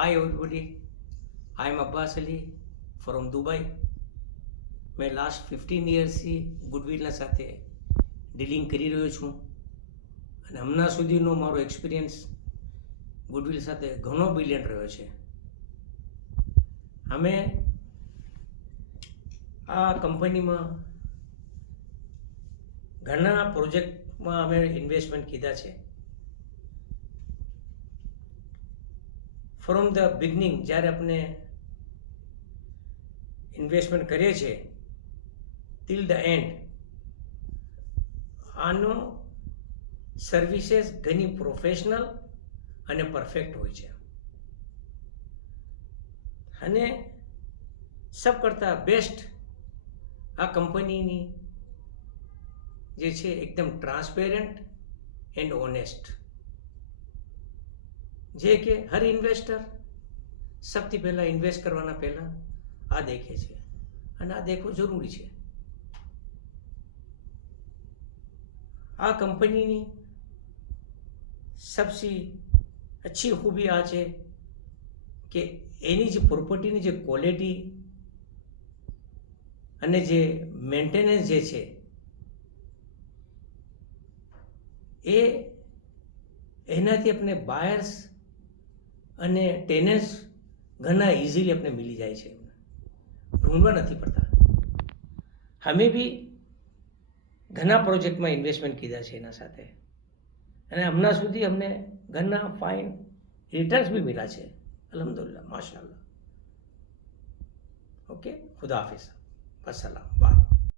Hi everybody, I am Abbas Ali from Dubai. મેં last 15 યર્સથી ગુડવિલના સાથે dealing કરી રહ્યો છું અને હમણાં સુધીનો મારો એક્સપિરિયન્સ ગુડવિલ સાથે ઘણો બ્રિલિયન્ટ રહ્યો છે. અમે આ કંપનીમાં ઘણા પ્રોજેક્ટમાં અમે ઇન્વેસ્ટમેન્ટ કીધા છે. ફ્રોમ ધ બિગનિંગ જ્યારે આપણે ઇન્વેસ્ટમેન્ટ કરીએ છીએ ટિલ ધ એન્ડ આનો સર્વિસીસ ઘણી પ્રોફેશનલ અને પરફેક્ટ હોય છે અને સબ કરતાં બેસ્ટ આ કંપનીની જે છે એકદમ ટ્રાન્સપેરન્ટ એન્ડ ઓનેસ્ટ, જે કે હર ઇન્વેસ્ટર સૌથી પહેલાં ઇન્વેસ્ટ કરવાના પહેલાં આ દેખે છે અને આ દેખવું જરૂરી છે. આ કંપનીની સબથી अच्छी ખૂબી આ છે કે એની જે પ્રોપર્ટીની જે ક્વોલિટી અને જે મેન્ટેનન્સ જે છે એનાથી આપણે બાયર્સ અને ટેનન્ટ્સ ઘણા ઇઝીલી આપણે મિલી જાય છે, ઢૂંઢવા નથી પડતા. અમે બી ઘણા પ્રોજેક્ટમાં ઇન્વેસ્ટમેન્ટ કીધા છે એના સાથે અને હમણાં સુધી અમને ઘણા ફાઇન રિટર્ન્સ બી મળ્યા છે. અલ્હમ્દુલિલ્લાહ, માશાઅલ્લાહ. ઓકે, ખુદા હાફિઝ, અસલામ, બાય.